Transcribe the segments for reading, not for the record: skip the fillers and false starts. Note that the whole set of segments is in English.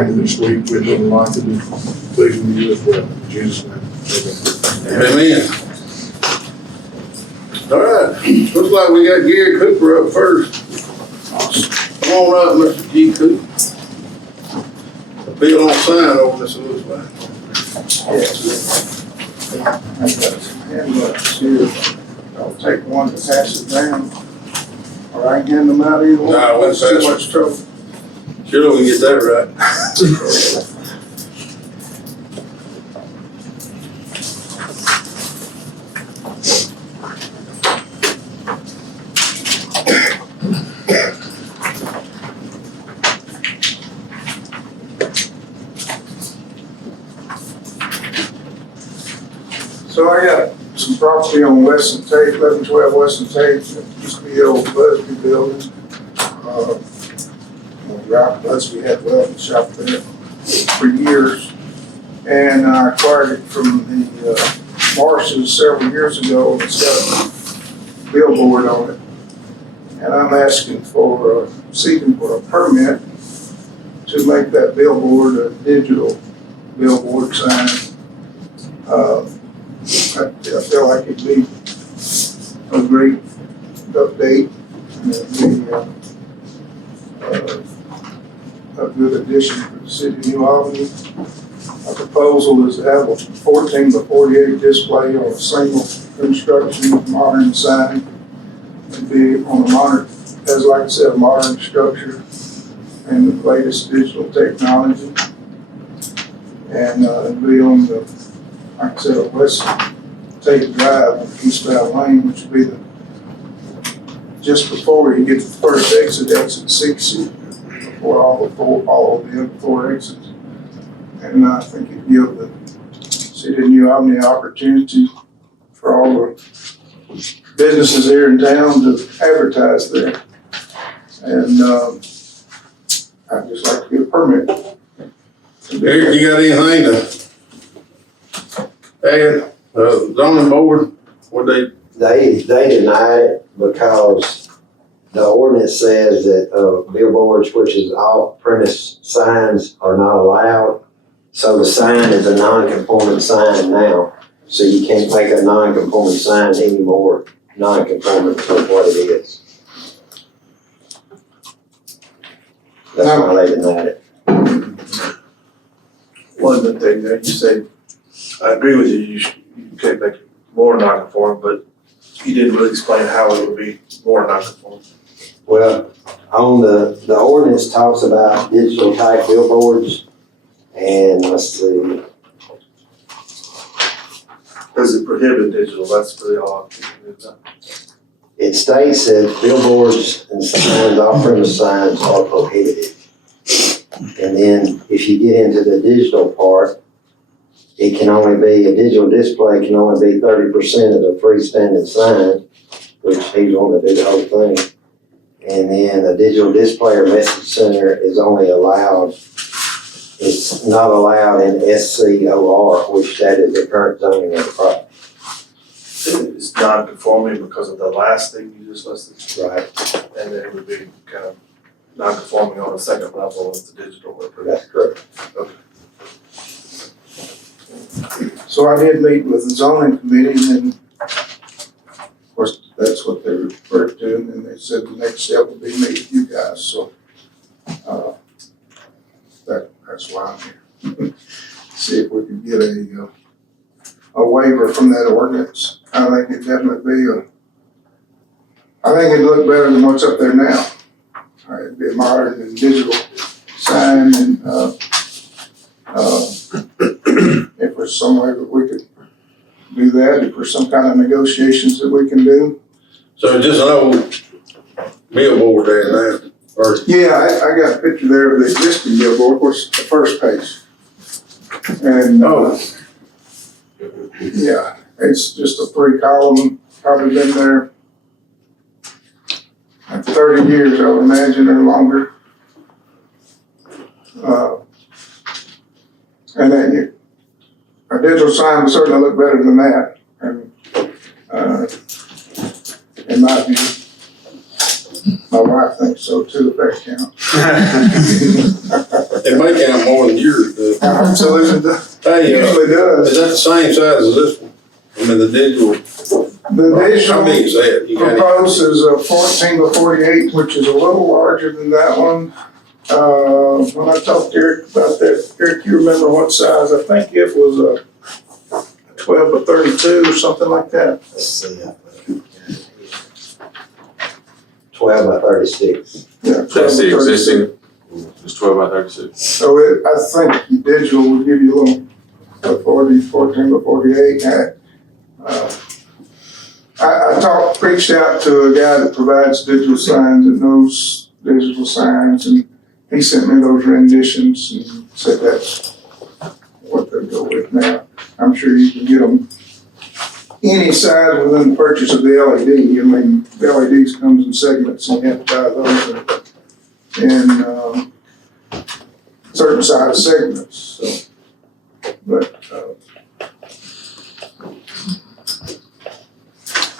remainder of this week, we're doing like to do, pleasing you as well. In Jesus' name. Amen. All right, looks like we got Gary Cooper up first. Come on up, Mr. G. Cooper. A bill on sign over this, it looks like. I'll take one to pass it down, or I can hand them out either one. Nah, let's Too pass it. much trouble. Sure we can get that right. So I got some property on Wesson Tate, 1112 Wesson Tate, it used to be the old Busby building. Right, Busby had a welding shop there for years. And I acquired it from the Marshes several years ago, and it's got a billboard on it. And I'm asking for, seeking for a permit to make that billboard a digital billboard sign. I feel like it'd be a great update, and it'd be a good addition for the city of New Albany. My proposal is to have a 14 by 48 display on a single construction modern sign. It'd be on a modern, as like I said, a modern structure and the latest digital technology. And it'd be on the, like I said, a West Tate Drive on Eastbound Lane, which would be the, just before you get to the first exit 60, before all of the other four exits. And I think it gives the city of New Albany an opportunity for all the businesses here in town to advertise there. And I'd just like to get a permit. Eric, you got anything to add? Zoning board, what They denied it because the ordinance says that billboards, which is off-premise signs, are not allowed. So the sign is a non-conforming sign now. So you can't make a non-conforming sign anymore, non-conforming to what it is. That's why they denied it. One of the things that you said, I agree with you, you can't make it more non-conforming, but you didn't really explain how it would be more non-conforming. Well, on the ordinance talks about digital type billboards, and let's see, Does it prohibit digital? That's really all. it states that billboards and signs, off-premise signs are prohibited. And then if you get into the digital part, it can only be, a digital display can only be 30% of the freestanding sign, which he's wanting to do the whole thing. And then a digital display or message center is only allowed, it's not allowed in SCOR, which that is the current zoning of the property. It's non-conforming because of the last thing you just listed, Right. and then it would be kind of non-conforming on the second level of the digital. That's correct. So I did meet with the zoning committee, and then, of course, that's what they referred to, and then they said the next step would be meet with you guys, so that's why I'm here. See if we can get a waiver from that ordinance. I think it'd definitely be I think it'd look better than what's up there now. It'd be a modern and digital sign, and if there's some way that we could do that, if there's some kind of negotiations that we can do. so just an old billboard there now, or Yeah, I got a picture there of the existing billboard, of course, the first page. And, yeah, it's just a 3-column, probably been there like 30 years, I would imagine, or longer. And then a digital sign would certainly look better than that, and, in my view. My wife thinks so too, if that counts. It may count more than yours, but, Absolutely, it hey, usually is does. that the same size as this one? I mean, the digital, The how digital big is that? You got it? proposed is a 14 by 48, which is a little larger than that one. When I talked to Eric about that, Eric, you remember what size? I think it was a 12 by 32 or something like that. Let's see. 12 by 36. Yeah, 12 That's by the 32. existing, it's 12 by 36. So I think the digital will give you a little, 14 by 48. I reached out to a guy that provides digital signs and knows digital signs, and he sent me those renditions and said that's what they go with now. I'm sure you can get them any size within the purchase of the LED. I mean, the LEDs comes in segments, and you have to buy those in certain size segments, so. But,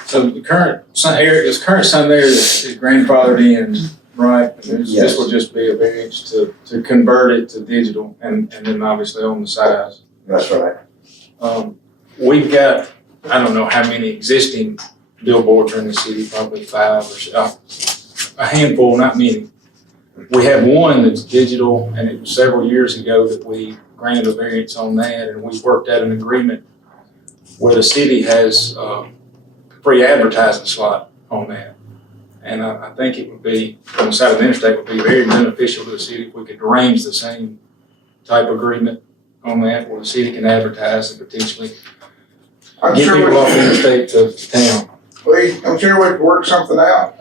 So the current sign, Eric, this current sign there is grandfathered in, right? And Yes. this will just be a variance to convert it to digital and then obviously on the size. That's right. We've got, I don't know how many existing billboards are in the city, probably 5 or a handful, not many. We have one that's digital, and it was several years ago that we granted a variance on that, and we worked out an agreement where the city has free advertising slot on that. And I think it would be, on the side of the interstate, would be very beneficial to the city if we could arrange the same type agreement on that, where the city can advertise and potentially I'm get sure people off the interstate to town. I'm sure we could work something out.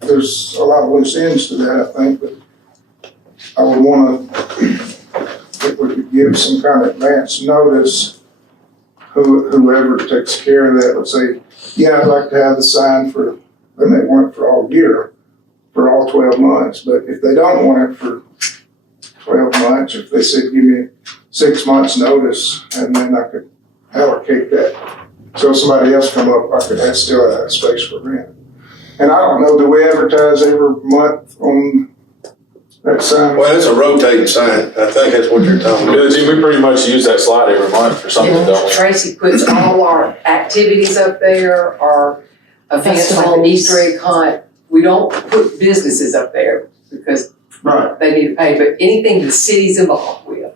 There's a lot of loose ends to that, I think, but I would wanna, if we could give some kind of advance notice, whoever takes care of that would say, yeah, I'd like to have the sign for, they may want it for all year, for all 12 months, but if they don't want it for 12 months, if they said, give me 6 months notice, and then I could allocate that. So if somebody else come up, I could still have space for rent. And I don't know, do we advertise every month on that sign? well, it's a rotating sign. I think that's what you're talking about. We pretty much use that slide every month or something, don't we? Tracy puts all our activities up there, our events like an Easter egg hunt. We don't put businesses up there because Right, they need to pay, but anything the city's involved with.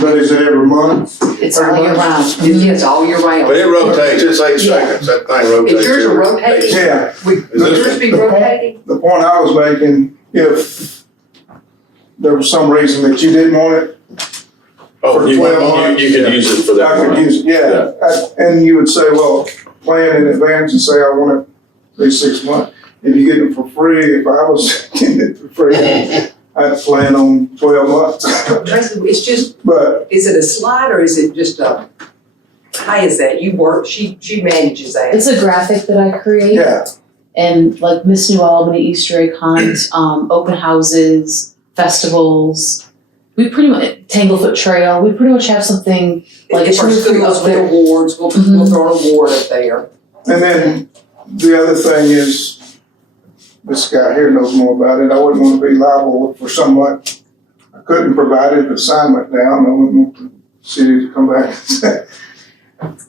but is it every month? It's all year round. It's all year round. But it rotates, it's 8 seconds, that thing rotates. Is yours a rotating? Yeah, Is Would this yours be the point- rotating? the point I was making, if there was some reason that you didn't want it, Oh, for you 12 want months. You could use it for that I could one. use, and you would say, well, plan in advance and say, I want it these 6 months. If you get it for free, if I was getting it for free, I'd plan on 12 months. Tracy, it's just, But, is it a slide or is it just how is that? You work, she manages that. It's a graphic that I create, yeah, and like Miss New Albany, Easter egg hunt, open houses, festivals. We pretty much, Tanglefoot Trail, we pretty much have something like If our 2 or 3 schools up with there. awards, we'll throw an award up there. and then the other thing is, this guy here knows more about it, I wouldn't want to be liable for someone I couldn't provide it, if the sign went down, I wouldn't want the city to come back and say,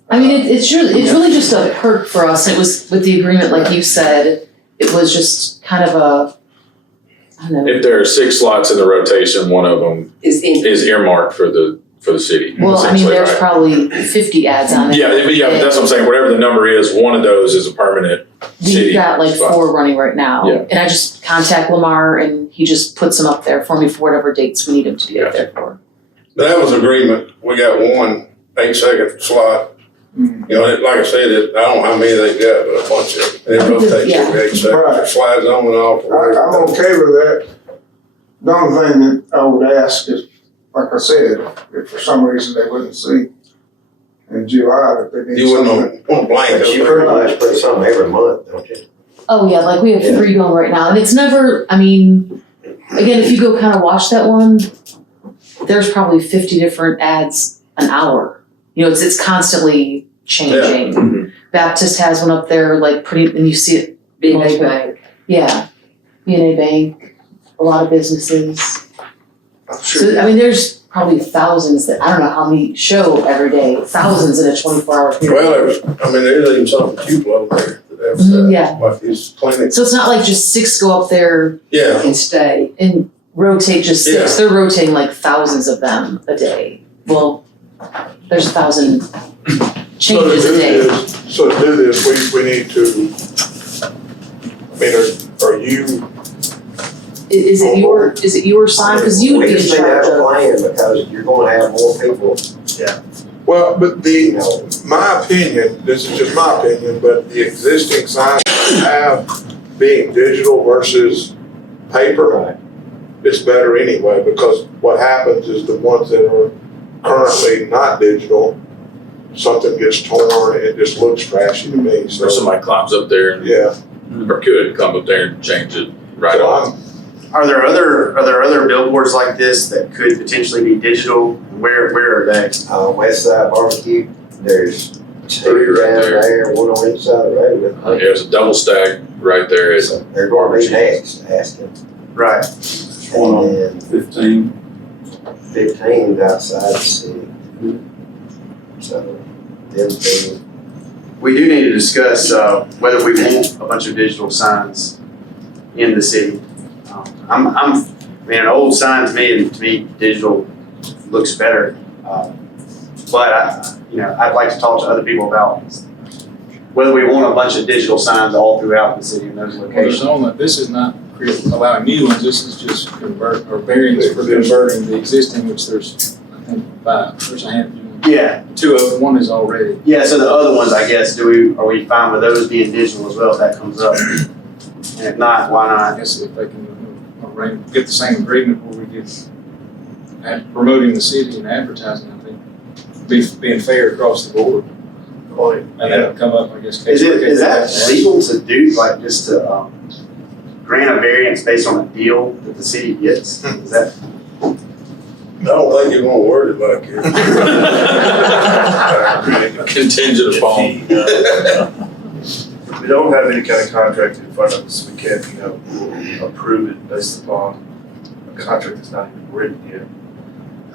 I mean, it's really just a perk for us. It was with the agreement, like you said, it was just kind of a, I don't know. If there are 6 slots in the rotation, one of them Is in, is earmarked for the city. Well, I mean, essentially, there's right? probably 50 ads on it. Yeah, but that's what I'm saying, whatever the number is, one of those is a permanent city. We've got like spot. 4 running right now. Yeah. And I just contact Lamar and he just puts them up there for me for whatever dates we need him to be up there for. But that was agreement, we got one 8-second slot. You know, like I said, I don't know how many they got, but a bunch of them. It rotates Yeah. every 8 seconds, Right. it slides on and off. I'm okay with that. The only thing that I would ask is, like I said, if for some reason they wouldn't see in July that they need You something. wouldn't want blank But up you there. pretty much put something every month, don't you? Oh yeah, like we have Yeah. 3 going right now. And it's never, I mean, again, if you go kind of watch that one, there's probably 50 different ads an hour. You know, it's constantly changing. Baptist has one up there, like pretty, and you see it, B&A Bank. yeah. B&A Bank, a lot of businesses. I'm So, sure, I mean, there's probably thousands that, I don't know how many show every day, thousands in a 24-hour period. Well, there's even some Tupelo there that have, Yeah. like these clinics. So it's not like just 6 go up there Yeah, And stay. and rotate just 6. Yeah. They're rotating like thousands of them a day. Well, there's 1,000 changes a day. So to do this, we need to, are you, Is it your sign? Because you would be in We just need to charge have a of. plan, because you're gonna have more people, well, but you know, my opinion, this is just my opinion, but the existing signs we have being digital versus paper, it's better anyway, because what happens is the ones that are currently not digital, something gets torn, it just looks trashy to me, so. Or somebody climbs up there and, Yeah, or could come up there and change it right so on. Are there other billboards like this that could potentially be digital? Where are they? West Side Barbecue, there's 2 Three right down there. there, 1 on each side of the road. There's a double stack right there. It's So they're gonna be next, asking. Right. And then 15. 15 outside the city. So, them two. We do need to discuss whether we want a bunch of digital signs in the city. An old sign to me, digital looks better. But I'd like to talk to other people about whether we want a bunch of digital signs all throughout the city in those Well, locations. this is not allowing new ones, this is just variance for converting the existing, which there's, I think, 5, there's a handful. Yeah, 2 of them, 1 is already. yeah, so the other ones, I guess, are we fine with those being digital as well if that comes up? And if not, why I not? guess if they can get the same agreement where we get promoting the city and advertising, I think, being fair across the board. And that'll come up, I guess. Is that legal to do, like, just to grant a variance based on a deal that the city gets? Is that? I don't think you want to word it like it. contingent upon. if we don't have any kind of contract in front of us, we can't, approve it based upon a contract that's not even written yet.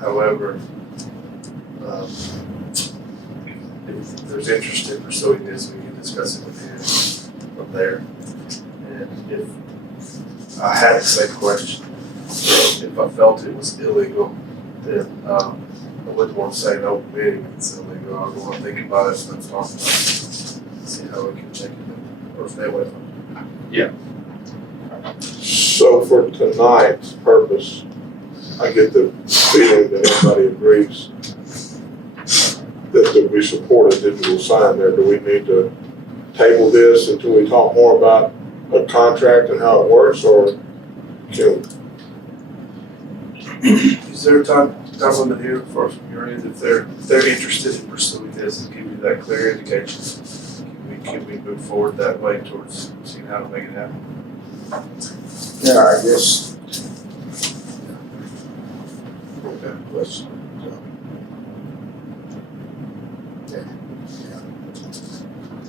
However, if there's interest in pursuing this, we can discuss it with him from there. And if I had the same question, if I felt it was illegal, then I wouldn't want to say an open meeting if it's illegal. I would want to think about it, let's talk about it, see how we can check it or stay away from it. so for tonight's purpose, I get the feeling that everybody agrees that we support a digital sign there. Do we need to table this until we talk more about a contract and how it works, or can? Is there a time limit here for your end, if they're interested in pursuing this and give you that clear indication? Can we move forward that way towards seeing how to make it happen? Yeah, I guess. Okay, let's.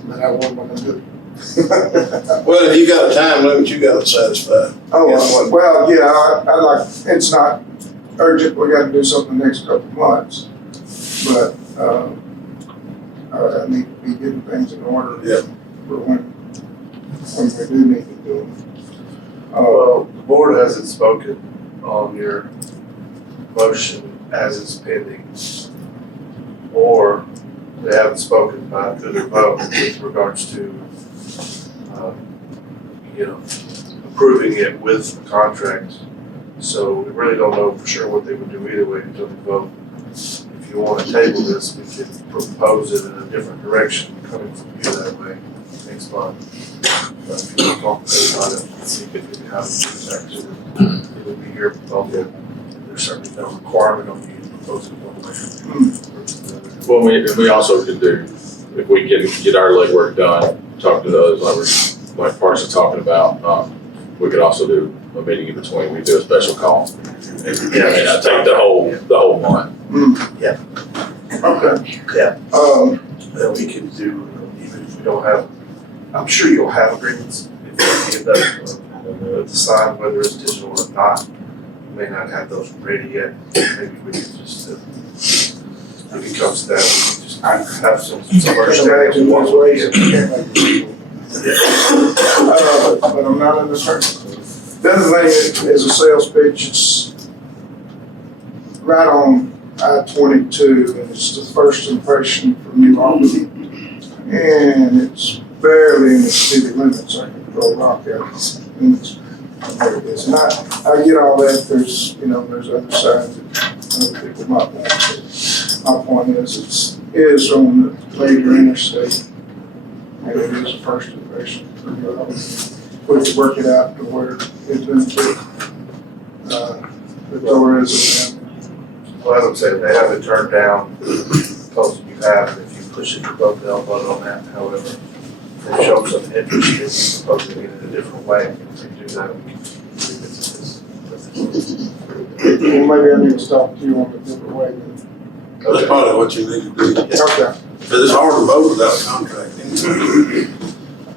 But I wouldn't want to do. Well, if you got a time limit, you got to satisfy. Oh, well, yeah, I like, it's not urgent, we gotta do something the next couple of months. But, I need to be getting things in order. Yeah. For when we do need to do them. Well, the board hasn't spoken on your motion as it's pending, or they haven't spoken by through their vote with regards to, approving it with a contract. So we really don't know for sure what they would do either way until they vote. If you want to table this, we can propose it in a different direction coming from you that way next month. But if you want to talk about it, and see if it can have it would be your proposal. There's certainly no requirement on you to propose it one way versus the other. Well, we also could do, if we can get our legwork done, talk to the others, like Parks is talking about, we could also do a meeting in between, we do a special call. And I take the whole month. Okay. Yeah. And that we can do, even if we don't have, I'm sure you'll have agreements if you get that, decide whether it's digital or not. You may not have those ready yet, maybe we can just, if it comes to that, we can just have some understanding of what we're doing. But I'm not understanding. The other thing is a sales pitch, it's right on I-22, and it's the first impression from New Albany. And it's barely in the city limits, I can throw a rock at it. And it's, there it is. And I get all that, there's other sides that other people might want to. My point is, it is on the major interstate, and it is a first impression for New Albany. We could work it out to where it benefits the tourism. Well, as I'm saying, they haven't turned down the proposal you have, and if you push it above the elbow on that, however, they show some interest in proposing it in a different way. If they do that, we can revisit this. Well, maybe I need to stop you on a different way then. That's probably what you need to do. Okay. Cause it's hard to vote without a contract.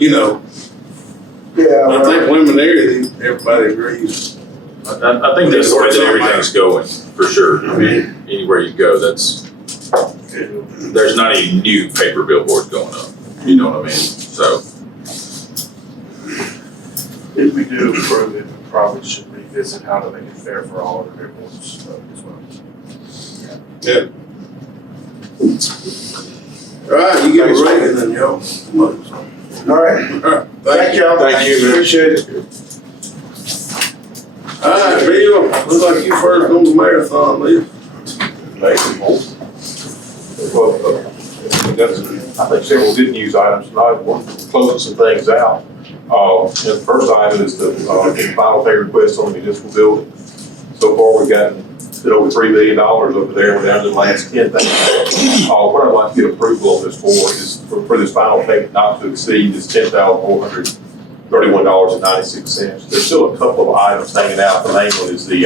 You know, Yeah. I think preliminary, everybody agrees. I think that's the way that everything's going, for sure. I mean, anywhere you go, there's not any new paper billboards going up, you know what I mean? So, If we do approve it, we probably should revisit how to make it fair for all of the airports as well. Yeah. All right, you get a rating then, y'all. All right. All right, Thank y'all. Thank you, man. Appreciate it. All right, Bill, looks like you first on the marathon list. I think several good news items tonight. We're closing some things out. The first item is the final pay request on the municipal building. So far, we've gotten a bit over $3 million over there. We're down to the last 10 things. What I'd like to get approval on this for is for this final payment not to exceed is $10,431.96. There's still a couple of items hanging out. The main one is the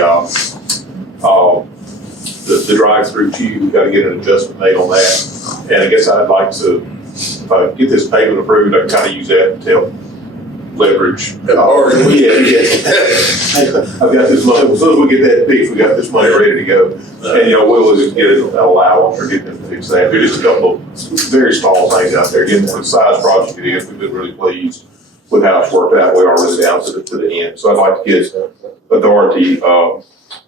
drive-through queue. We've got to get an adjustment made on that. And I guess I'd like to, if I get this payment approved, I can kind of use that to help leverage. Yeah. I've got this money, as soon as we get that fixed, we got this money ready to go. And, we'll just get it, allowance or get them to fix that. There's just a couple of very small things out there. Again, for the size project it is, we've been really pleased with how it's worked out. We are really down to the end. So I'd like to get authority, for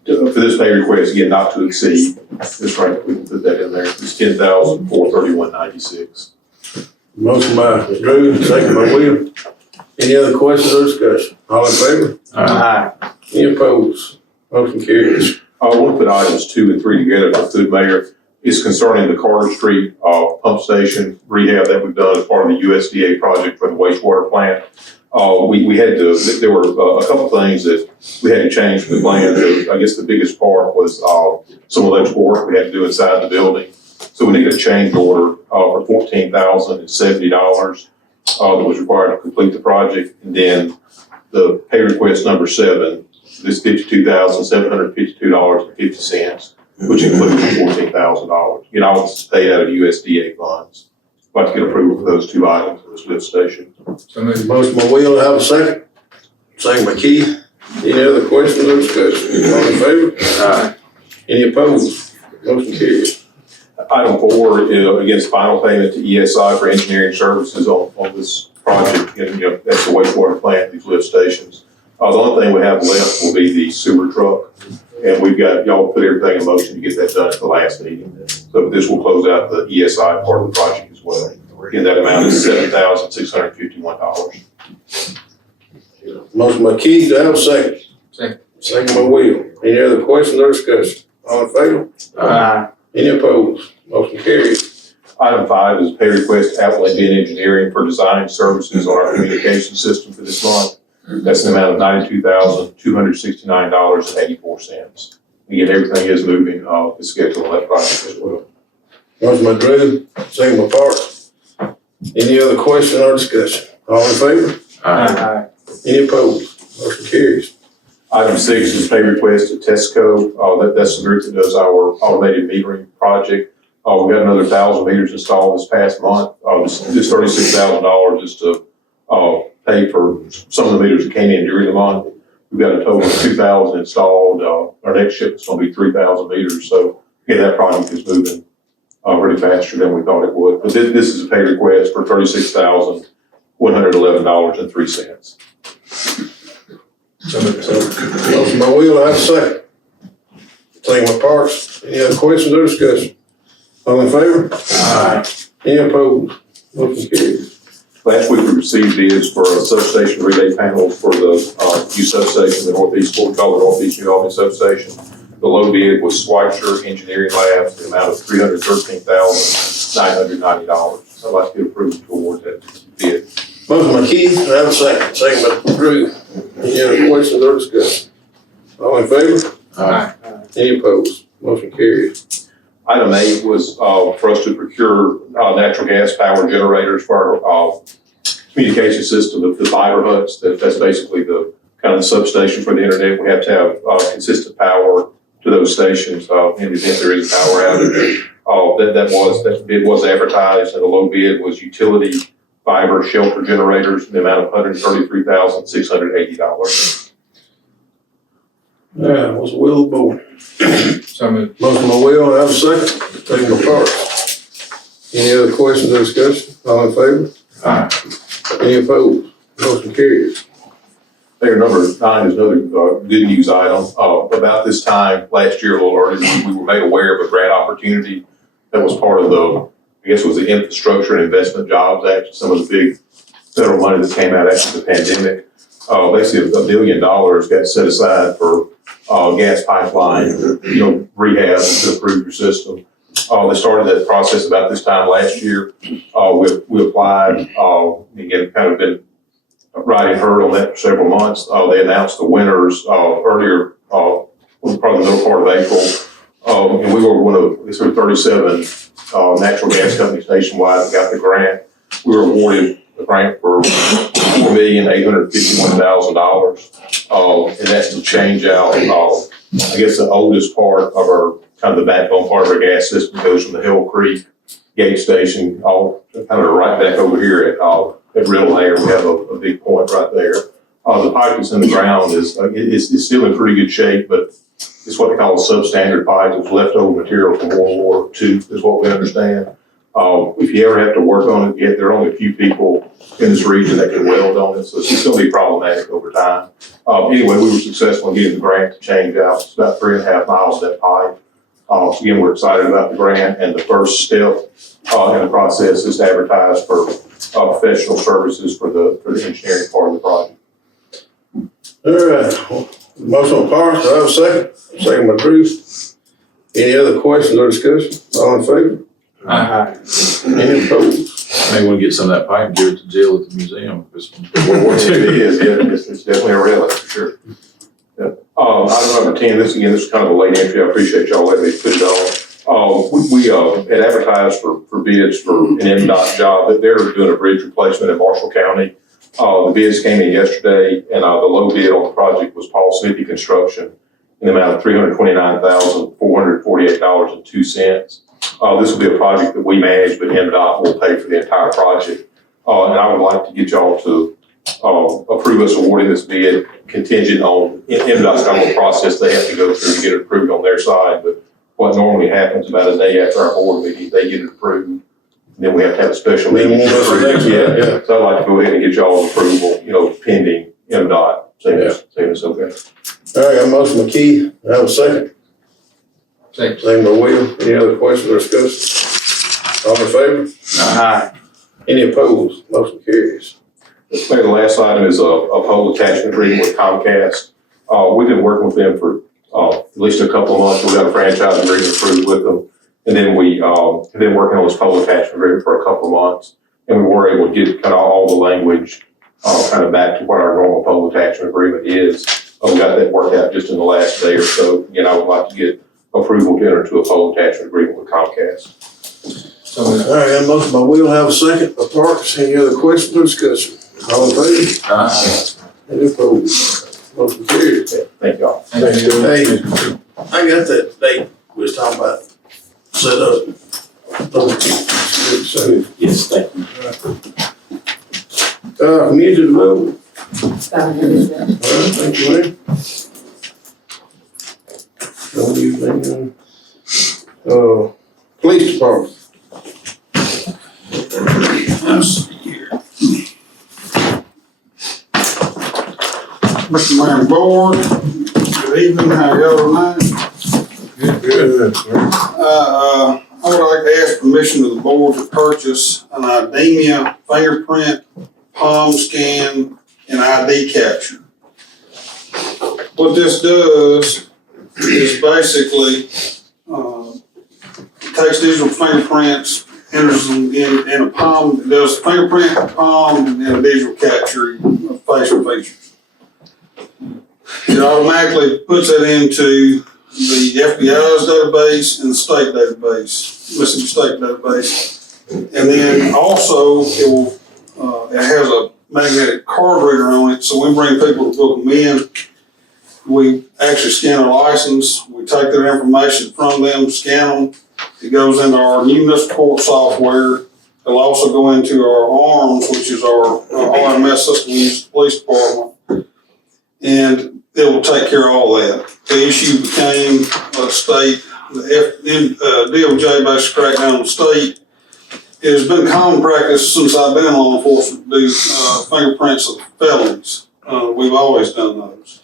this pay request, again, not to exceed, this right, we can put that in there, it's $10,431.96. Motion by Drew, second by Will. Any other questions or discussion? All in favor? Aye. Any opposed? Motion carries. I want to put items 2 and 3 together for Food Mayor. It's concerning the Carter Street pump station rehab that we've done as part of the USDA project for the wastewater plant. We had to, there were a couple of things that we had to change from the plan. I guess the biggest part was some electrical work we had to do inside the building. So we need a change order for $14,070 that was required to complete the project. And then the pay request number 7, this $52,752.50, which includes the $14,000. You know, it's paid out of USDA funds. I'd like to get approval for those 2 items for this lift station. So maybe Motion by Will, have a second. Second by Keith. Any other questions or discussion? All in favor? Aye. Any opposed? Motion carries. Item 4, against final payment to ESI for engineering services on this project. And, that's the wastewater plant, these lift stations. The only thing we have left will be the sewer truck. And we've got, y'all put everything in motion to get that done at the last meeting. So this will close out the ESI part of the project as well. Again, that amount is $7,651. Motion by Keith, do I have a second? Second. Second by Will. Any other questions or discussion? All in favor? Aye. Any opposed? Motion carries. Item 5 is pay request to Atwell Engineering for design services on our communication system for this month. That's an amount of $92,269.84. Again, everything is moving the schedule on that project as well. Motion by Drew, second by Parks. Any other question or discussion? All in favor? Aye. Any opposed? Motion carries. Item 6 is pay request to TESTCO. That's the group that does our automated metering project. We got another 1,000 meters installed this past month. This $36,000 is to, pay for some of the meters that came in during the month. We've got a total of 2,000 installed. Our next shipment's gonna be 3,000 meters. So, yeah, that project is moving, really faster than we thought it would. But this is a pay request for $36,111.03. Motion by Will, I have a second. Second by Parks. Any other questions or discussion? All in favor? Aye. Any opposed? Motion carries. Last week, we received bids for a substation relay panels for the, new substation, the Northeast, what we call the Northeast New Albany substation. The low bid was Schweitzer Engineering Labs, the amount of $313,990. I'd like to get approval to award that bid. Motion by Keith, I have a second. Second by Drew. Any other questions or discussion? All in favor? Aye. Any opposed? Motion carries. Item 8 was for us to procure natural gas power generators for our communication system, the fiber huts. That's basically the kind of the substation for the internet. We have to have consistent power to those stations in the event there is a power outage. That bid was advertised, and the low bid was utility fiber shelter generators in the amount of $133,680. What's the will of the board? So moved. Motion by Will, I have a second. Second by Parks. Any other questions or discussion? All in favor? Aye. Any opposed? Motion carries. Mayor, number 9 is another good news item. About this time last year, a little earlier, we were made aware of a grant opportunity that was part of the, I guess it was the Infrastructure and Investment Jobs Act, some of the big federal money that came out after the pandemic. Basically, $1 billion got set aside for gas pipeline, rehab to improve your system. They started that process about this time last year. We applied, again, kind of been riding herd on that for several months. They announced the winners earlier, probably the middle part of April. And we were one of 37 natural gas companies nationwide that got the grant. We were awarded the grant for $4,851,000. And that's to change out, I guess, the oldest part of our, kind of the backbone part of our gas system goes from the Hill Creek gate station, all kind of right back over here at Riddle there. We have a big point right there. The pipe that's in the ground is still in pretty good shape, but it's what they call a substandard pipe. It's leftover material from World War II, is what we understand. If you ever have to work on it, there are only a few people in this region that can weld on it, so it's going to be problematic over time. Anyway, we were successful in getting the grant to change out. It's about 3.5 miles of that pipe. So again, we're excited about the grant, and the first step in the process is to advertise for professional services for the engineering part of the project. All right. Motion by Parks, I have a second. Second by Drew. Any other questions or discussion? All in favor? Aye. Any opposed? May want to get some of that pipe and give it to jail at the museum. World War II it is, yeah, it's definitely a relic for sure. Yeah. Item number 10, this is kind of a late entry. I appreciate y'all letting me put it on. We had advertised for bids for an MDOT job that they're doing a bridge replacement in Marshall County. The bids came in yesterday, and the low bid on the project was Paul Smithy Construction in the amount of $329,448.02. This will be a project that we manage, but MDOT will pay for the entire project. And I would like to get y'all to approve us awarding this bid contingent on MDOT's got a process they have to go through to get it approved on their side. But what normally happens about a day after our board meeting, they get it approved. And then we have to have a special meeting. Yeah. So I'd like to go ahead and get y'all's approval, pending MDOT. Say this okay. All right, got a motion by Keith. I have a second. Second by Will. Any other questions or discussion? All in favor? Aye. Any opposed? Motion carries. The last item is a pole attachment agreement with KAJACS. We've been working with them for at least a couple of months. We've got a franchise agreement approved with them. And then we have been working on this pole attachment agreement for a couple of months. And we were able to get kind of all the language kind of back to what our normal pole attachment agreement is. We got that worked out just in the last day or so. Again, I would like to get approval to enter into a pole attachment agreement with Comcast. So moved. All right, got a motion by Will, have a second by Parks. Any other questions or discussion? All in favor? Aye. Any opposed? Motion carries. Thank y'all. Thank you. Hey, I got that date we was talking about set up. So, Yes, thank you. community development, Down here, isn't it? all right, thank you, ma'am. Don't use anything. Police department. Let's see here. Mr. Mayor and Board, good evening, how are y'all tonight? Good, sir. I would like to ask permission of the board to purchase an IDEMIA fingerprint, palm scan, and ID capture. What this does is basically, takes digital fingerprints, enters them in a palm, does fingerprint, palm, and a digital capture of facial features. It automatically puts that into the FBI's database and the state database, Mississippi State database. And then also it will, it has a magnetic card reader on it, so we bring people to book them in. We actually scan their license, we take their information from them, scan them. It goes into our municipal court software. It'll also go into our ARMS, which is our RMS system we use at the police department. And it will take care of all that. The issue became a state, the DOJ basically cracked down on the state. It has been common practice since I've been in law enforcement to do fingerprints of felonies. We've always done those.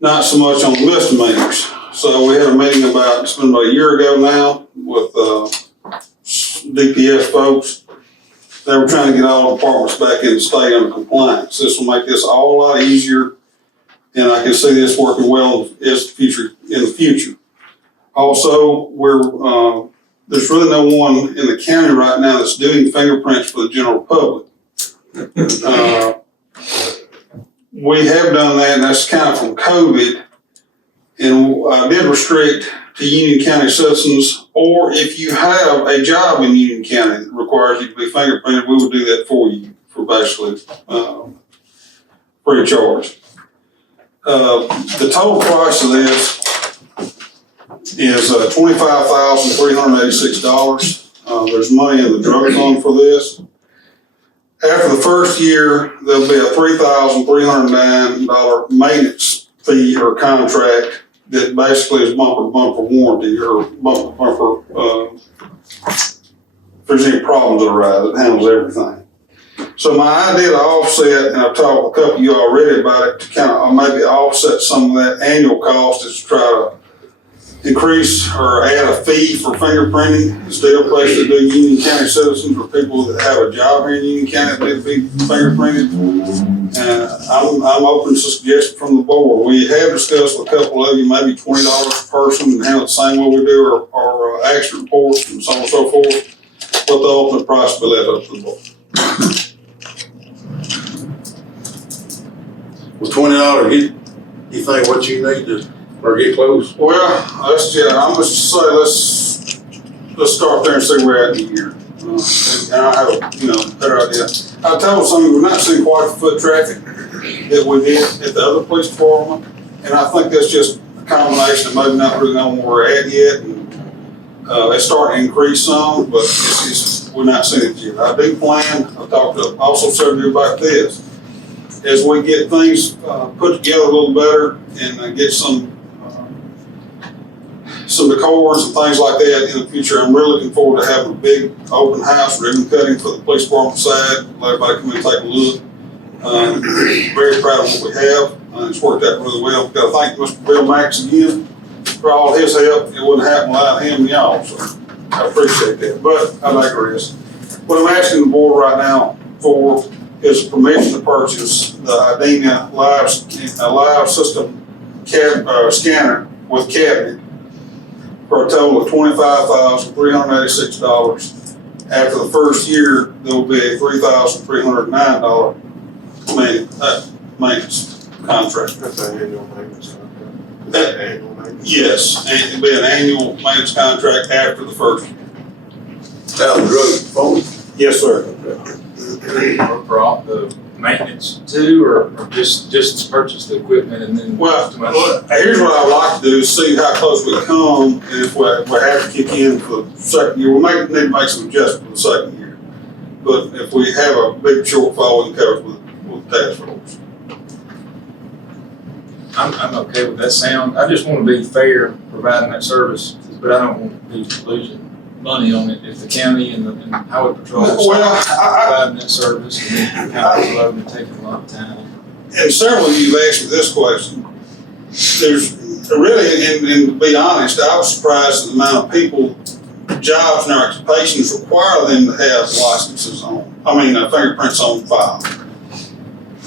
Not so much on misdemeanors. So we had a meeting it's been about a year ago now with DPS folks. They were trying to get all departments back in the state under compliance. This will make this all a lot easier. And I can see this working well in the future. Also, there's really no one in the county right now that's doing fingerprints for the general public. We have done that, and that's kind of from COVID. And I did restrict to Union County citizens, or if you have a job in Union County that requires you to be fingerprinted, we would do that for you for basically free of charge. The total price of this is $25,386. There's money in the drug fund for this. After the first year, there'll be a $3,309 maintenance fee or contract that basically is bumper to bumper warranty or bumper to bumper, if there's any problems that arise, it handles everything. So my idea to offset, and I've talked with a couple of you already about it, to kind of maybe offset some of that annual cost is to try to increase or add a fee for fingerprinting instead of place to do Union County citizens or people that have a job here in Union County that need to be fingerprinted. I'm open to suggestions from the board. We have discussed with a couple of you, maybe $20 per person, and handle the same way we do our action reports and so on and so forth. But the ultimate price will be left up to the board. With $20, you think what you need to, or get close? Well, I'm just say let's start there and see where we're at in the year. And I have a better idea. I told some we're not seeing quite the foot traffic that we did at the other police department, and I think that's just a combination of maybe not really knowing where we're at yet, and it's starting to increase some, but we're not seeing it yet. I do plan. I've talked to also said to you about this. As we get things put together a little better and get some decors and things like that in the future, I'm really looking forward to having a big open house ribbon cutting for the police department side. Let everybody come in and take a look. Very proud of what we have. It's worked out really well. Got to thank Mr. Bill Max again for all his help. It wouldn't happen without him and y'all, so I appreciate that. But I digress. What I'm asking the board right now for is permission to purchase the IDEMIA live system scanner with cabinet for a total of $25,386. After the first year, there will be a $3,309 maintenance contract. That's an annual maintenance contract. Annual maintenance? Yes, and it'll be an annual maintenance contract after the first year. Now, the drug phone. Yes, sir. For all the maintenance too, or just purchase the equipment and then? Well, here's what I'd like to do, is see how close we come, and if we have to kick in for the second year, we might need to make some adjustments for the second year. But if we have a big shortfall, we can cover it with task force. I'm okay with that sound. I just want to be fair providing that service, but I don't want to be losing money on it if the county and the highway patrol are providing that service and then the county's loading and taking a lot of time. And several of you have asked me this question. There's really, and to be honest, I was surprised at the amount of people, jobs and occupations require them to have licenses fingerprints on file.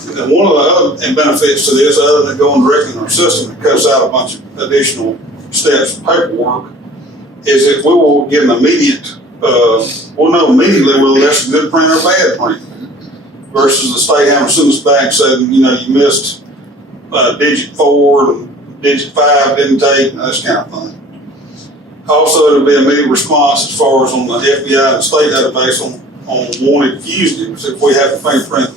And one of the other benefits to this, other than going directly in our system, it cuts out a bunch of additional steps of paperwork, is that we will get an immediate, we'll know immediately whether that's a good print or a bad print. Versus the state having to send us back saying, you missed digit 4 and digit 5 didn't take, that kind of thing. Also, it'll be immediate response as far as on the FBI and state database on wanted fugitives. If we have a fingerprint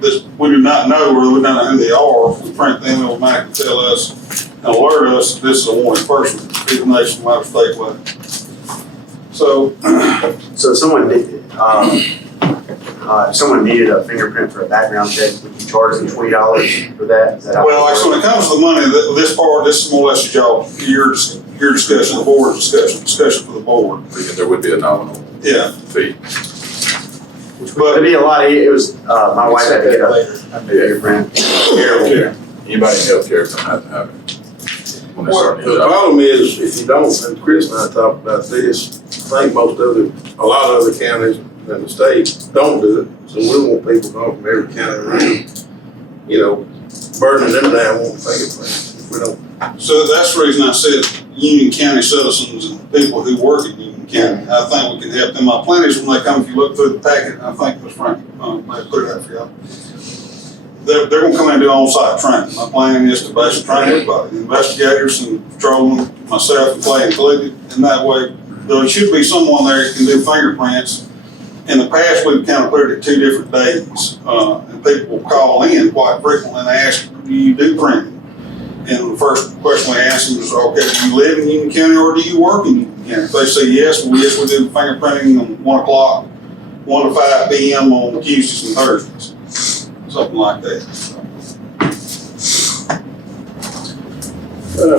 that we do not know or we don't know who they are, if we print them, it'll automatically tell us and alert us that this is a wanted person, either nationwide or statewide. So someone did, if someone needed a fingerprint for a background check, would you charge them $20 for that? Is that how? Well, like, so when it comes to the money, this is more or less your discussion, the board's discussion for the board. There would be a nominal fee. It'd be a lot, it was, my wife had to get a fingerprint. Anybody in healthcare don't have to have it. When they Well, start a new the job. problem is, if you don't, and Chris and I talked about this, I think a lot of other counties in the state don't do it. So we want people going from every county around, burning them down, wanting fingerprints, if we don't. So that's the reason I said Union County citizens and people who work in Union County. I think we can help them. My plan is when they come, if you look through the packet, I think Ms. Frank may put it out for y'all. They're going to come in and do on-site training. My plan is to basically train everybody, investigators and patrolmen, myself and Clay included. And that way, there should be someone there that can do fingerprints. In the past, we've kind of put it at 2 different days. And people will call in quite frequently and ask, do you do printing? And the first question we ask them is, okay, do you live in Union County or do you work in Union County? If they say yes, well, yes, we do fingerprinting on 1 o'clock, 1 to 5 p.m. on Tuesdays and Thursdays. Something like that.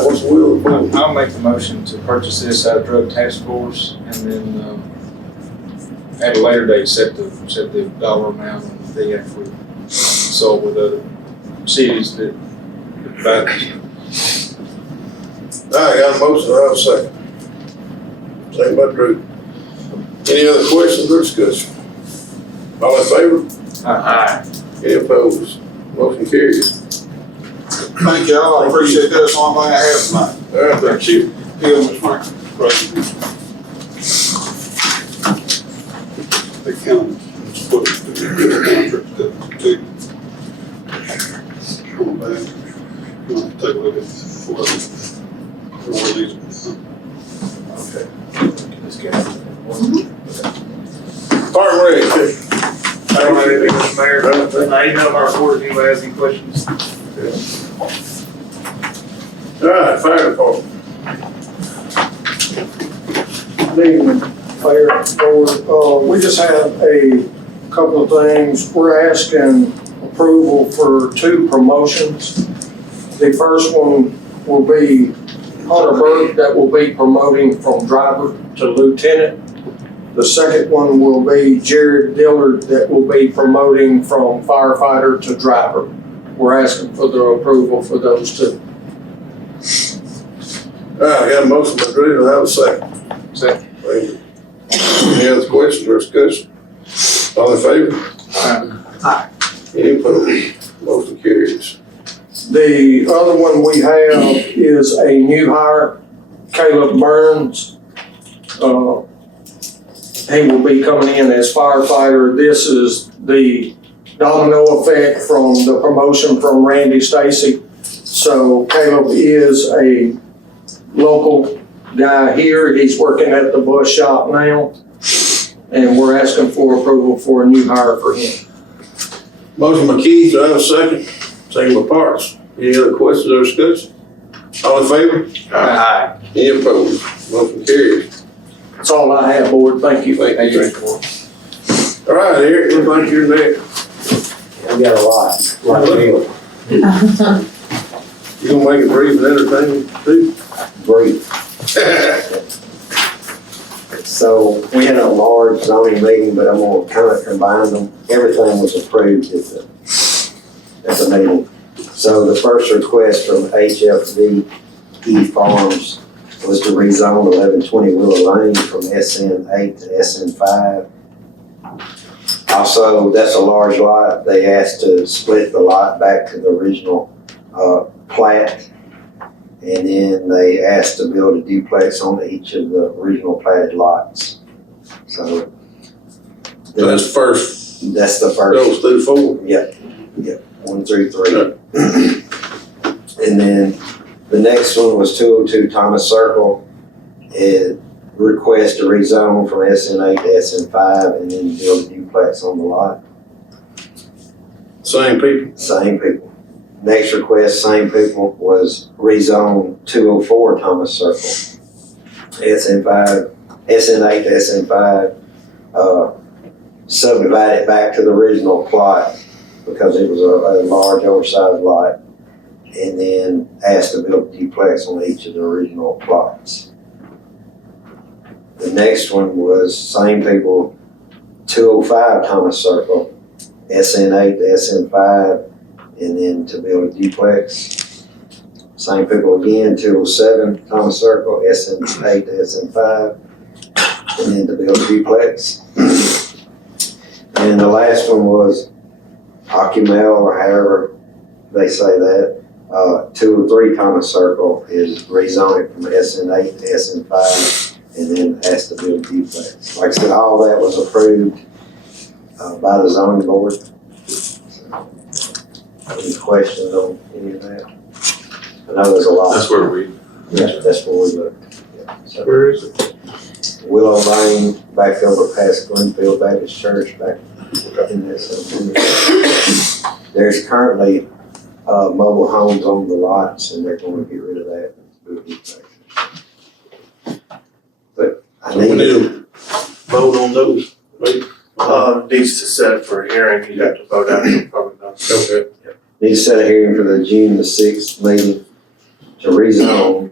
What's the will of the board? I'll make the motion to purchase this out of drug task force and then, at a later date, set the dollar amount on the fee after we sold with other cities that provide this. I got a motion, I have a second. Second by Drew. Any other questions or discussion? All in favor? Aye. Any opposed? Motion carries. Thank y'all. I appreciate that. That's the only thing I have tonight. All right, thank you. Yeah, Ms. Frank. They count. Put it in the contract to. Take a look at these. Okay. Department ready. I don't have anything, Mr. Mayor. I emailed my report if anybody has any questions. All right, fire department. We just have a couple of things. We're asking approval for 2 promotions. The first one will be Hunter Burke, that will be promoting from driver to lieutenant. The second one will be Jared Dillard, that will be promoting from firefighter to driver. We're asking for the approval for those 2. All right, I got a motion by Drew, do I have a second? Second. Thank you. Any other questions or discussion? All in favor? Aye. Any opposed? Motion carries. The other one we have is a new hire, Caleb Burns. He will be coming in as firefighter. This is the domino effect from the promotion from Randy Stacy. So Caleb is a local guy here. He's working at the bus shop now. And we're asking for approval for a new hire for him. Motion by Keith, do I have a second? Second by Parks. Any other questions or discussion? All in favor? Aye. Any opposed? Motion carries. That's all I have, board. Thank you. Thank you. All right, Eric, looks like you're next. We got a lot of deal. You gonna make it brief and entertaining too? Brief. So we had a large zoning meeting, but I'm gonna kind of combine them. Everything was approved at the meeting. So the first request from HFV Farms was to rezone 1120 Willow Lane from SN8 to SN5. Also, that's a large lot. They asked to split the lot back to the original plat. And then they asked to build a duplex on each of the original platted lots. So That's first, that's the first. those through four. Yep, 1 through 3. And then the next one was 202 Thomas Circle. It request to rezone from SN8 to SN5 and then build a duplex on the lot. Same people. Same people. Next request, same people, was rezone 204 Thomas Circle. SN8 to SN5, subdivide it back to the original plot because it was a large oversized lot. And then asked to build a duplex on each of the original plots. The next one was same people, 205 Thomas Circle, SN8 to SN5, and then to build a duplex. Same people again, 207 Thomas Circle, SN8 to SN5, and then to build a duplex. And the last one was Ocumel, or however they say that, 203 Thomas Circle is rezoning from SN8 to SN5, and then has to build a duplex. Like I said, all that was approved by the zoning board. Any questions on any of that? I know there's a lot. That's where we. Yeah, that's where we looked. Yeah. So Where is it? Willow Lane, back over past Glenfield Baptist Church, back in this. There's currently mobile homes on the lots, and they're going to get rid of that. But I So we need need, to vote on those, right? Needs to set it for a hearing, you have to vote out of the public notice. Okay. need to set a hearing for the June the 6th meeting to rezone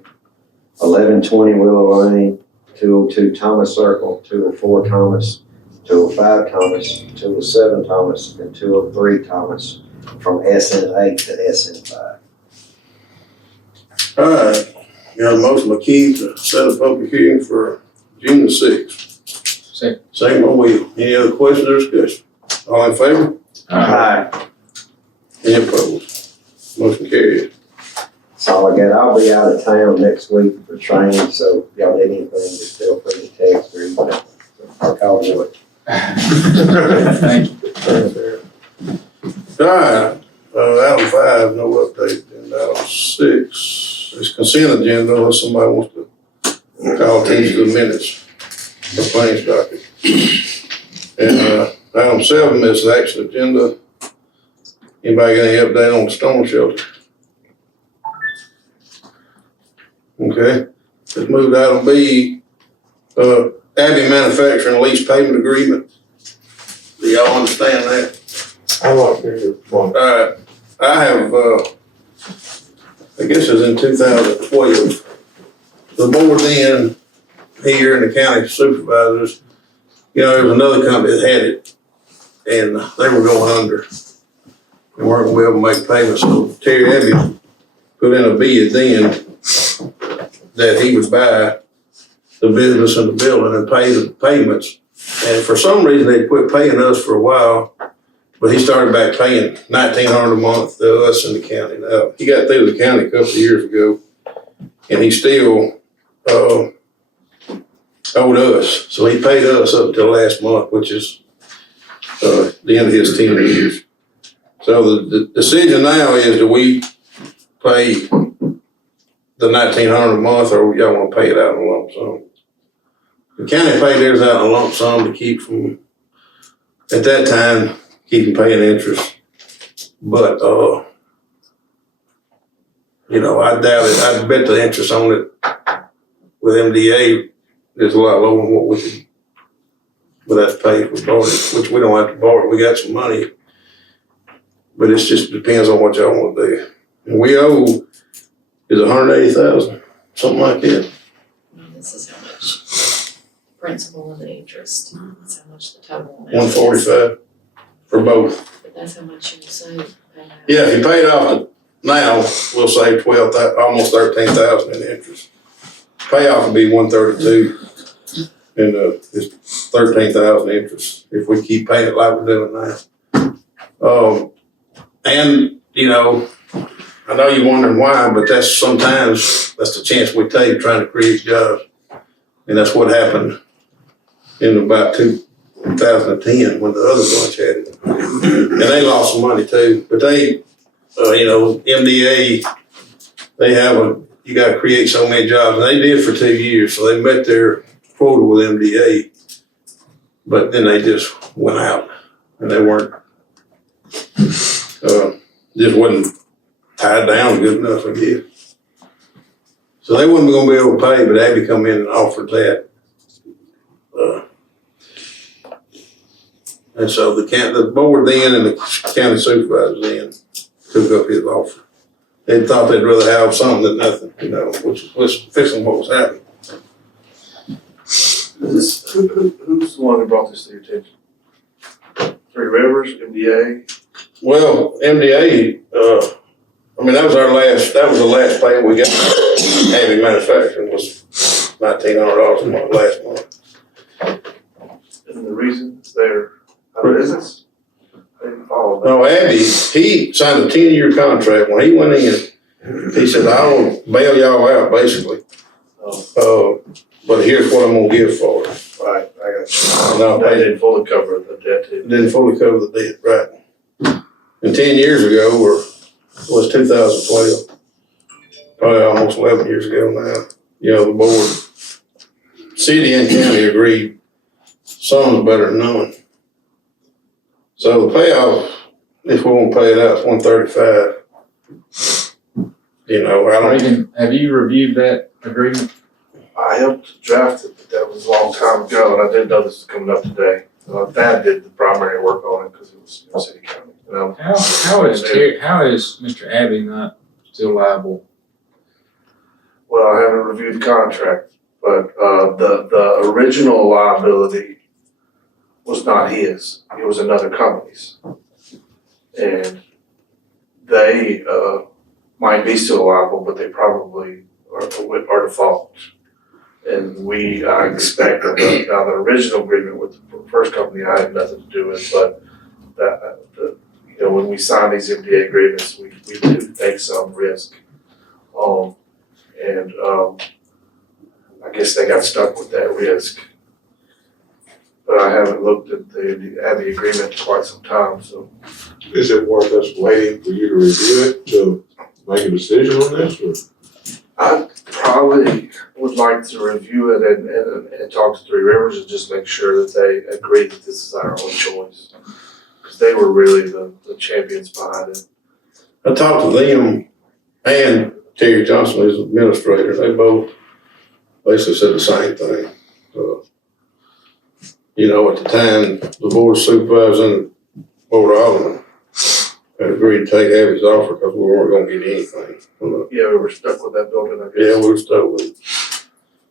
1120 Willow Lane, 202 Thomas Circle, 204 Thomas, 205 Thomas, 207 Thomas, and 203 Thomas from SN8 to SN5. All right, you have a motion by Keith to set a public hearing for June the 6th. Second. Second by Will. Any other questions or discussion? All in favor? Aye. Any opposed? Motion carries. That's all I got. I'll be out of town next week for training, so if y'all need anything, just feel free to text or email. I'll call you. Thank you. All right, item 5, no update, and item 6 is consent agenda, unless somebody wants to call attention to the minutes, the claims docket. And, item 7 is the action agenda. Anybody got any update on the storm shelter? Okay, let's move to item B, Abbey Manufacturing Lease Payment Agreement. Do y'all understand that? I like to hear one. Alright, I have, I guess it was in 2012, the board then, here in the county supervisors, you know, there was another company that had it, and they were going under. They weren't gonna be able to make payments, so Terry Abbey put in a bid then that he would buy the business and the building and pay the payments. And for some reason, they quit paying us for a while. But he started back paying $1,900 a month to us in the county. Now, he got through the county a couple of years ago, and he still owed us. So he paid us up until last month, which is the end of his 10 years. So the decision now is, do we pay the $1,900 a month, or y'all want to pay it out in a lump sum? The county paid theirs out in a lump sum to keep from, at that time, keep them paying interest. But, you know, I doubt it. I bet the interest on it with MDA is a lot lower than what we would have to pay if we borrowed it, which we don't have to borrow. We got some money. But it just depends on what y'all want to do. And we owe is $180,000, something like that. This is how much principal and the interest, that's how much the total amount is. 145 for both. But that's how much you save. Yeah, if you pay it off now, we'll save 12,000, almost 13,000 in interest. Payoff will be 132, and it's 13,000 interest if we keep paying it like we're doing now. And you know, I know you're wondering why, but that's the chance we take trying to create jobs, and that's what happened in about 2010 when the other bunch had it, and they lost some money too. But they, you know, MDA, you got to create so many jobs, and they did for 2 years, so they met their quota with MDA, but then they just went out, and they weren't, just wasn't tied down good enough, I guess. So they wasn't going to be able to pay, but Abby come in and offered that. And so the board then and the county supervisor then took up his offer. They thought they'd rather have something than nothing, you know, which was fixing what was happening. Who's the one who brought this to your attention? Three Rivers, MDA? Well, MDA, I mean, that was the last payment we got. Heavy manufacturing was $1,900 a month last month. And the reason it's their business? I didn't follow that. No, Abby, he signed a 10-year contract. When he went in, he said, I'll bail y'all out, basically. But here's what I'm gonna give for it. Right, I got you. No, They didn't fully cover the debt too. didn't fully cover the debt, right? And 10 years ago, or was 2012, probably almost 11 years ago now, you know, the board, city and county agreed some's better than none. So the payoff, if we won't pay it out, it's 135. You know, I don't. Reagan, have you reviewed that agreement? I helped draft it, but that was a long time ago, and I didn't know this was coming up today. Thad did the primary work on it because it was in city county. You know? How is Mr. Abbey not still liable? Well, I haven't reviewed the contract, but the original liability was not his. It was another company's. And they might be still liable, but they probably are default. And I expect that the original agreement with the first company I had nothing to do with, but you know, when we sign these MDA agreements, we do take some risk. And I guess they got stuck with that risk. But I haven't looked at the agreement in quite some time, so. Is it worth us waiting for you to review it to make a decision on this, or? I probably would like to review it and talk to Three Rivers and just make sure that they agree that this is our only choice. Because they were really the champions behind it. I talked to them and Terry Johnson, his administrator. They both basically said the same thing. You know, at the time, the board of supervisors and the board of aldermen had agreed to take Abby's offer because we weren't going to get anything. Yeah, we were stuck with that building, I guess. Yeah, we were stuck with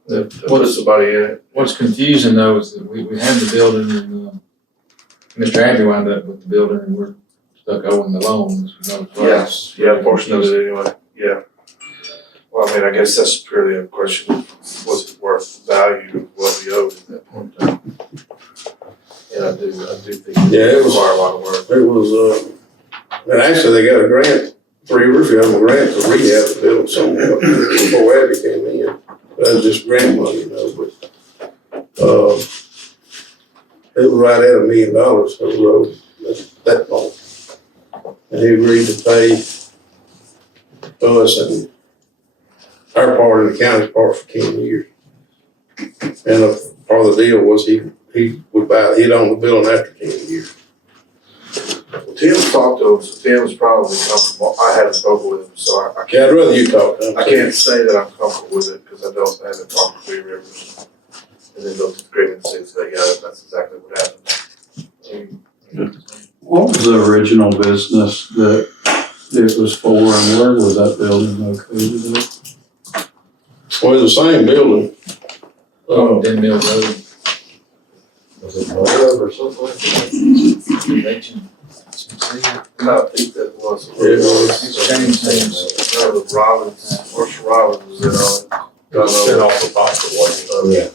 it. To put somebody in it. What's confusing though is that we had the building and Mr. Abbey wound up with the building and we're stuck owing the loans. Yeah, a portion of it anyway, yeah. Well, I mean, I guess that's purely a question of was it worth the value of what we owed at that point in time? And I do think it required a lot of work. It was, and actually they got a grant, 3 years ago, a grant to rehab the building somewhere before Abby came in. That was just grant money, you know, but, it was right at $1 million of the road at that point. And he agreed to pay us and our part of the county's part for 10 years. And part of the deal was he would buy, he'd own the building after 10 years. Tim's talked to him, so Tim's probably comfortable. I haven't spoken with him, so I Yeah, I'd can't, rather you talk to him. I can't say that I'm comfortable with it, because I haven't talked to Three Rivers. And then looked at the agreement and said they got it, that's exactly what happened. What was the original business that it was for, and where was that building located at? Well, it's the same building. Den Mill Road. Was it Love or something like that? Renovation. No, I think that was. It's changed names. That was Robbins, Robbins was in on it. Got sent off the Piper, wasn't Yeah.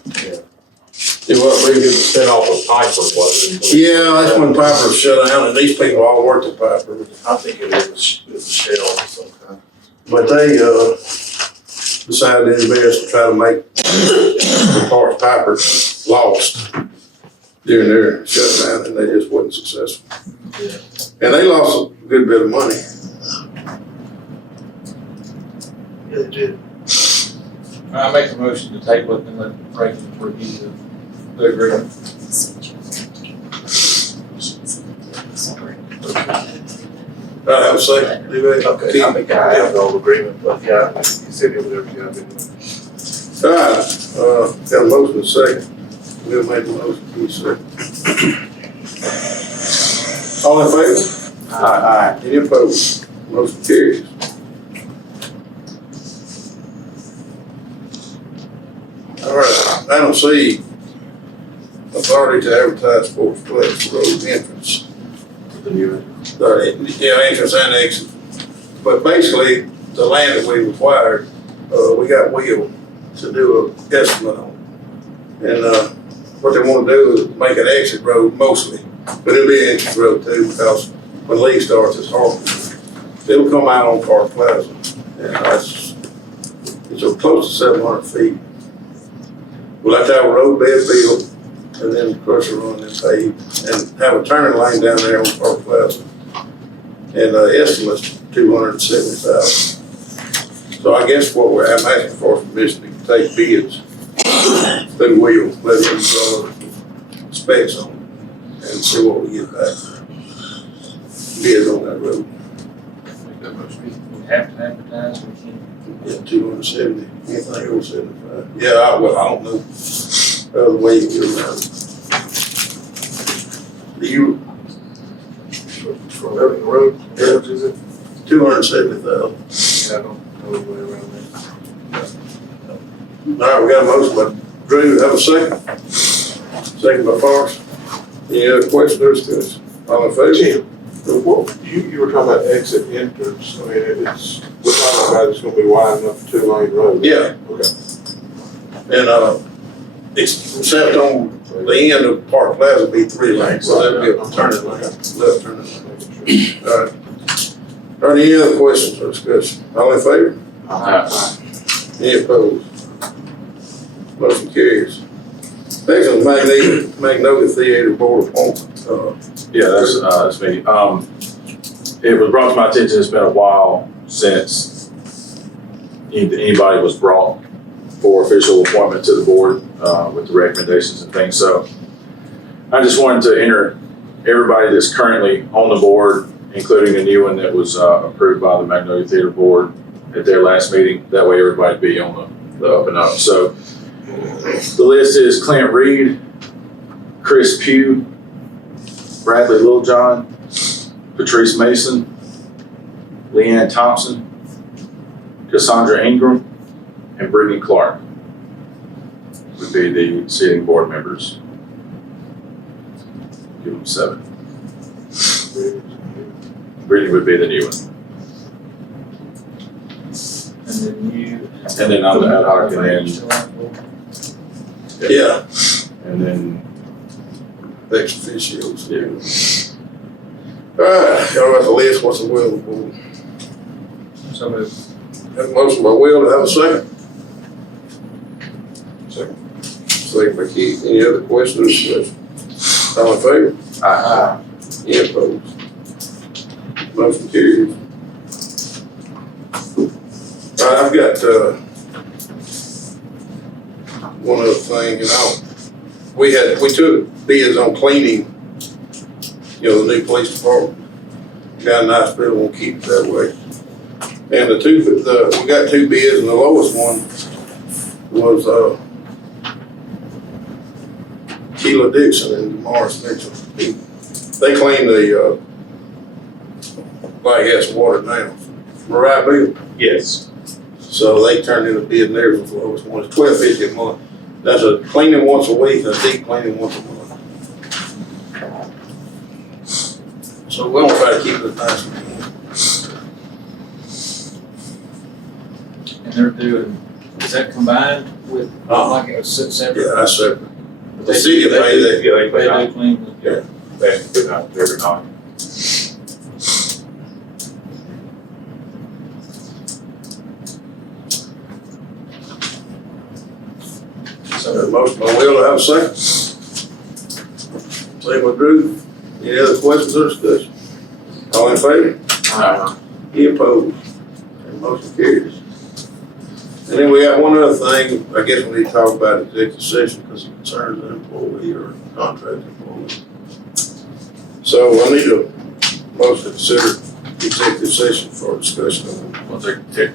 Do what, it? It Rick? was sent off the Piper, wasn't it? Yeah, that's when Piper shut down, and these people all worked at Piper. I think it was a shell of some kind. But they, decided to invest to try to make the part Piper lost during their shutdown, and they just wasn't successful. And they lost a good bit of money. Yeah, they did. I make a motion to table it and let Franklin review the agreement. I have a second, do that? Okay, I think I have the whole agreement, but yeah, you said it whatever you have to do. All right, got a motion and a second. We'll make the motion, please, second. All in favor? Aye. Any opposed? Motion carries. All right, item C, authority to advertise sports place road entrance. Yeah, entrance and exit. But basically, the land that we acquired, we got Will to do an estimate on. And, what they wanna do is make an exit road mostly, but it'll be an entrance road too, because when Lee starts, it's hard. It'll come out on Park Plaza, and it's close to 700 feet. We'll have to have a road bed built, and then crusher run and pave, and have a turning lane down there on Park Plaza. And estimate's $270,000. So I guess I'm asking for permission to take bids. Then we'll let him draw specs on it and see what we get back. Bids on that road. We have to advertise, we can't. Yeah, 270, anything over 75. Yeah, I don't know, the way you get around it. Do you, From Irving Road, how much is it? 270,000. Yeah, I don't know the way around there. All right, we got a motion by Drew, have a second. Second by Forrest. Any other questions or discussion? All in favor? Tim, what, you were talking about exit entrance, I mean, we're talking about it's gonna be wide enough for 2-lane road. Yeah. Okay. And, it's except on the end of Park Plaza be 3 lanes, so that'd be a turning lane, left turning lane. All right. All right, any other questions or discussion? All in favor? Any opposed? Motion carries. Next is Magnolia Theater Board appointment. Yeah, that's me. It was brought to my attention, it's been a while since anybody was brought for official appointment to the board, with the recommendations and things. So I just wanted to enter everybody that's currently on the board, including a new one that was, approved by the Magnolia Theater Board at their last meeting. That way everybody'd be on the up and up. So the list is Clint Reed, Chris Pugh, Bradley Littlejohn, Patrice Mason, Leanne Thompson, Cassandra Ingram, and Brittany Clark would be the sitting board members. Give them 7. Brittany would be the new one. And then you. And then I'm the ad hoc, and then, Yeah, and then, ex officios. yeah. All right, y'all got the list, what's the will of the board? So moved. Have a motion by Will, to have a second? Second by Keith, any other questions or discussion? All in favor? Aye. Any opposed? Motion carries. All right, I've got, one other thing, we took bids on cleaning, the new police department. got a nice building, we'll keep it that way. And we got 2 bids, and the lowest one was, Keela Dixon and Morris Mitchell. They clean the, like, it's water now. Am I right, Bill? Yes. So they turned in a bid, and theirs was the lowest one, it's $12.50 a month. That's a cleaning once a week, and a deep cleaning once a month. So we're gonna try to keep it nice. And they're doing, is that combined with, like it was separate? Yeah, that's separate. The city will pay that. Yeah, they They pay do clean, Yeah, they put out every night. So the motion by Will, to have a second. Second by Drew. Any other questions or discussion? All in favor? Any opposed? And motion carries. And then we got one other thing, I guess we need to talk about executive session because it concerns an employee or contract employee. So I need a motion to consider executive session for discussion. Once they take,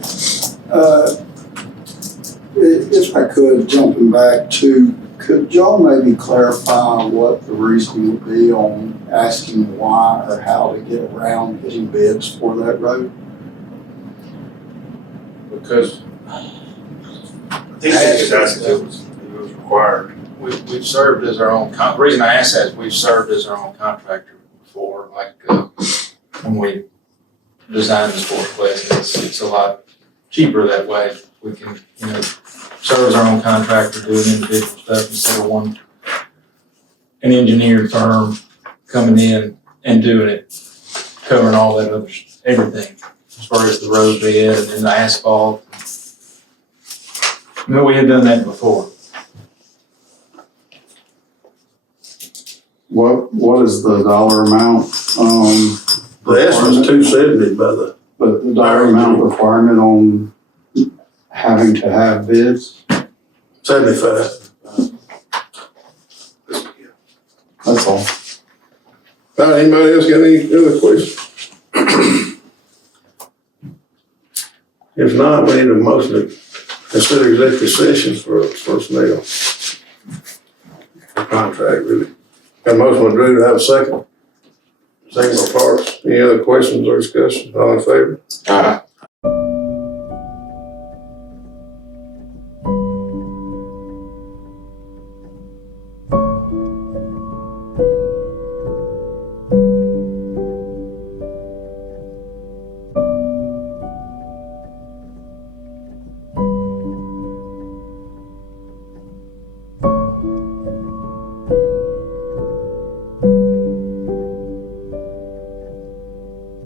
If I could, jumping back to, could y'all maybe clarify what the reason would be on asking why or how to get around getting bids for that road? because I think they just asked if it was required. we've served as our own, the reason I ask that is we've served as our own contractor before, like, when we designed the sportsplex, it's a lot cheaper that way. We can, serve as our own contractor, doing individual stuff instead of an engineered firm coming in and doing it, covering all that other, everything, as far as the road bed and then the asphalt. No, we had done that before. What is the dollar amount, The estimate's $270 by the, but the dollar amount requirement on having to have bids? 75. That's all. All right, anybody else got any other questions? If not, we need a motion to consider executive session for personnel. For contract, really. Got a motion by Drew to have a second. Second by Parks. Any other questions or discussion? All in favor? Aye.